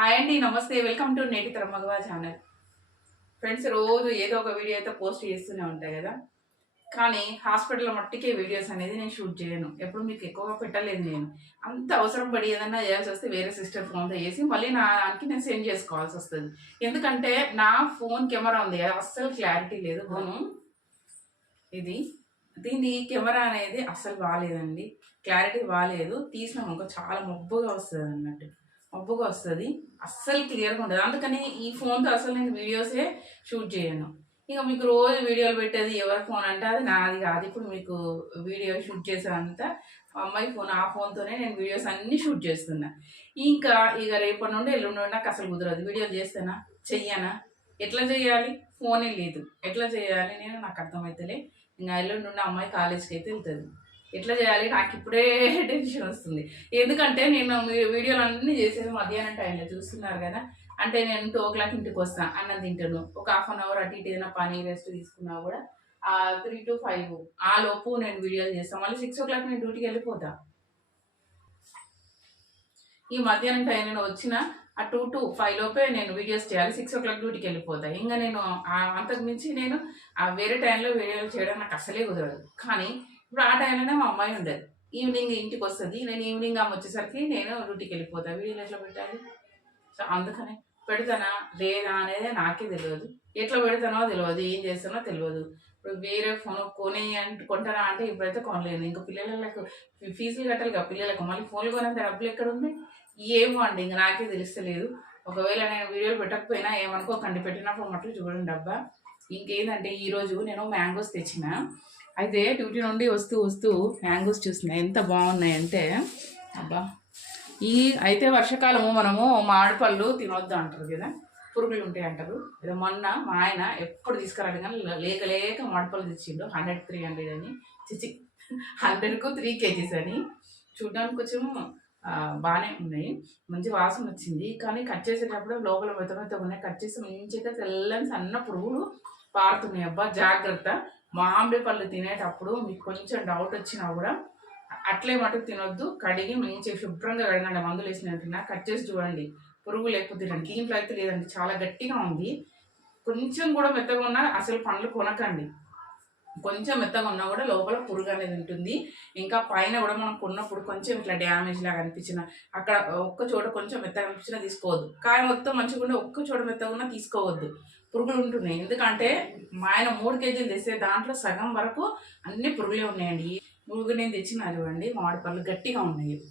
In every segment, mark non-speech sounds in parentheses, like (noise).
Hi అండి నమస్తే. Welcome to నేటి తరమగవా ఛానల్. ఫ్రెండ్స్ రోజు ఏదో ఒక వీడియో అయితే పోస్ట్ చేస్తూనే ఉంటాయి కదా. కానీ హాస్పిటల్లో మట్టికే వీడియోస్ అనేది నేను షూట్ చేయను. ఎప్పుడు మీకు ఎక్కువగా పెట్టలేదు నేను. అంత అవసరం పడి ఏదైనా చేయాల్సి వస్తే వేరే సిస్టర్ ఫోన్తో చేసి మళ్ళీ నా దానికి నేను సెండ్ చేసుకోవాల్సి వస్తుంది. ఎందుకంటే నా ఫోన్ కెమెరా ఉంది కదా అస్సలు క్లారిటీ లేదు. ఫోను ఇది దీని కెమెరా అనేది అస్సలు బాగాలేదండి. క్లారిటీ బాగాలేదు. తీసిన ఇంకో చాలా మబ్బుగా వస్తుంది అన్నట్టు. మబ్బుగా వస్తుంది. అస్సలు క్లియర్గా ఉండదు. అందుకని ఈ ఫోన్తో అసలు నేను వీడియోసే షూట్ చేయను. ఇక మీకు రోజు వీడియోలు పెట్టేది ఎవరి ఫోన్ అంటే అది నాది కాదు. ఇప్పుడు మీకు వీడియో షూట్ చేసేంత మా అమ్మాయి ఫోన్ ఆ ఫోన్తోనే నేను వీడియోస్ అన్నీ షూట్ చేస్తున్నా. ఇంకా ఇక రేపటి నుండి ఎల్లుండి నాకు అసలు కుదరదు. వీడియోలు చేస్తానా? చెయ్యనా? ఎట్లా చేయాలి? ఫోనే లేదు. ఎట్లా చేయాలి? నేను నాకు అర్థమవుతలే ఇంకా ఎల్లుండి అమ్మాయి కాలేజ్కి అయితే వెళ్తుంది. ఎట్లా చేయాలి? నాకు ఇప్పుడే (laughs) టెన్షన్ వస్తుంది. ఎందుకంటే నేను వీడియోలు అన్నీ చేసేది మధ్యాహ్నం టైంలో చూస్తున్నారు కదా. అంటే నేను టూ ఓ క్లాక్ ఇంటికి వస్తాను అన్నం తింటాను. ఒక హాఫ్ అన్ అవర్ అటు ఇటు ఏదైనా పని రెస్ట్ తీసుకున్నా కూడా ఆ త్రీ టు ఫైవ్ ఆ లోపు నేను వీడియోలు చేస్తాను మళ్ళీ సిక్స్ ఓ క్లాక్ నేను డ్యూటీకి వెళ్ళిపోతా. ఈ మధ్యాహ్నం టైం నేను వచ్చిన ఆ టూ టు ఫైవ్ లోపే నేను వీడియోస్ చేయాలి. సిక్స్ ఓ క్లాక్ డ్యూటీకి వెళ్ళిపోతా. ఇంకా నేను ఆ- అంతకు మించి నేను ఆ వేరే టైంలో వీడియోలు చేయడం నాకు అసలే కుదరదు. కానీ ఇప్పుడు ఆ టైంలోనే మా అమ్మాయి ఉండదు. ఈవినింగ్ ఇంటికి వస్తుంది. నేను ఈవినింగ్ ఆమె వచ్చేసరికి నేను డ్యూటీకి వెళ్ళిపోతాను వీడియోలు ఎట్లా పెట్టాలి? సో అందుకనే పెడతానా? లేదా అనేది నాకే తెలియదు. ఎట్లా పెడతానో తెలియదు. ఏం చేస్తానో తెలియదు. ఇప్పుడు వేరే ఫోన్ కొని అంటే కొంటారా అంటే ఇప్పుడైతే కొనలేదు ఇంకా పిల్లలకు ఫీజులు కట్టాలి కదా పిల్లలకు. మళ్ళీ ఫోన్లు కొనంత డబ్బులు ఎక్కడ ఉంది ఏమో అండి. ఇంకా నాకే తెలుస్తలేదు. ఒకవేళ నేను వీడియోలు పెట్టకపోయినా ఏమనుకోకండి పెట్టినప్పుడు మట్లు చూడండి డబ్బా ఇంకేందంటే ఈరోజు నేను మ్యాంగోస్ తెచ్చిన. అయితే డ్యూటీ నుండి వస్తూ వస్తూ మ్యాంగోస్ చూసిన ఎంత బాగున్నాయంటే అబ్బా. ఈ అయితే వర్షాకాలము మనము మామిడిపళ్ళు తినొద్దు అంటారు కదా పురుగులు ఉంటాయి అంటారు. ఏదో మొన్న మా ఆయన ఎప్పుడు తీసుకురాడు కానీ లేక లేక మామిడిపళ్ళు తెచ్చిండు హండ్రెడ్ త్రీ హండ్రెడ్ అని. చిచి హండ్రెడ్కు త్రీ కేజీస్ అని. చూడడానికి కొంచెం బాగానే ఉన్నాయి. మంచి వాసన వచ్చింది. కానీ కట్ చేసేటప్పుడు లోపల మెత్త మెత్త ఉన్నాయి. కట్ చేసి మంచిగా తెల్లని సన్న పురుగులు పారుతున్నాయి అబ్బా జాగ్రత్త. మామిడి పళ్ళు తినేటప్పుడు మీకు కొంచెం డౌట్ వచ్చినా కూడా అట్లే మటుకు తినొద్దు. కడిగి మంచి శుభ్రంగా కడగండి. మందులు వేసినట్టున్నా కట్ చేసి చూడండి. పురుగు లేకపోతే తినండి. దీంట్లో అయితే లేదండి. చాలా గట్టిగా ఉంది. కొంచెం కూడా మెత్తగా ఉన్నా అసలు పండ్లు కొనకండి. కొంచెం మెత్తగా ఉన్నా కూడా లోపల పురుగు అనేది ఉంటుంది. ఇంకా పైన కూడా మనం కొన్నప్పుడు కొంచెం ఇట్లా డ్యామేజ్ లాగా అనిపించిన అక్కడ ఒక్క చోట కొంచెం మెత్తగా అనిపించినా తీసుకోవద్దు. కాయ మొత్తం మంచిగా ఉండే ఒక్క చోట మెత్తగా ఉన్నా తీసుకోవద్దు. పురుగులు ఉంటున్నాయి. ఎందుకంటే మా ఆయన మూడు కేజీలు తెస్తే దాంట్లో సగం వరకు అన్ని పురుగులే ఉన్నాయండి. పురుగు నేను తెచ్చిన ఇవ్వండి మామిడి పళ్ళు గట్టిగా ఉన్నాయి.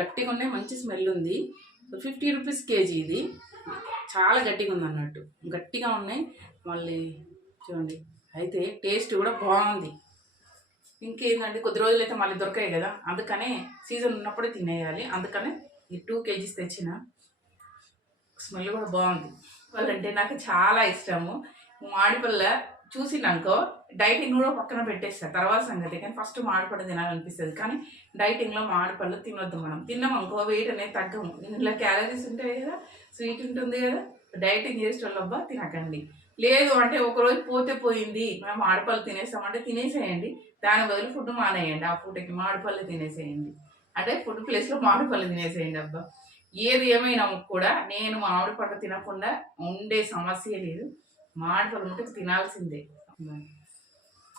గట్టిగా ఉన్నాయి మంచి స్మెల్ ఉంది. ఫిఫ్టీ రూపీస్ కేజీ ఇది. చాలా గట్టిగా ఉంది అన్నట్టు. గట్టిగా ఉన్నాయి. మళ్ళీ చూడండి. అయితే టేస్ట్ కూడా బాగుంది. ఇంకేంటంటే కొద్ది రోజులు అయితే మళ్ళీ దొరకాయి కదా అందుకనే సీజన్ ఉన్నప్పుడే తినేయాలి. అందుకనే ఈ టూ కేజీస్ తెచ్చిన. స్మెల్ కూడా బాగుంది. వాళ్ళంటే నాకు చాలా ఇష్టము. మామిడిపల్ల చూసినాకో డైటింగ్ కూడా పక్కన పెట్టేస్తా. తర్వాత సంగతి కానీ ఫస్ట్ మామిడిపళ్ళు తినాలనిపిస్తుంది. కానీ డైటింగ్లో మామిడిపళ్ళు తినొద్దు మనం. తిన్నాం అనుకో వెయిట్ అనేది తగ్గము. ఇందులో క్యాలరీస్ ఉంటాయి కదా స్వీట్ ఉంటుంది కదా డైటింగ్ చేసేటోళ్ళబ్బా తినకండి. లేదు అంటే ఒకరోజు పోతే పోయింది మేము మామిడిపళ్ళు తినేస్తామంటే తినేసేయండి. దాని బదులు ఫుడ్ మానేయండి. ఆ పూటకి మామిడిపళ్ళు తినేసేయండి. అంటే ఫుడ్ ప్లేస్లో మామిడిపళ్ళు తినేసేయండి అబ్బా. ఏది ఏమైనా కూడా నేను మామిడి పండు తినకుండా ఉండే సమస్య లేదు. మామిడి పళ్ళు ఉంటే తినాల్సిందే.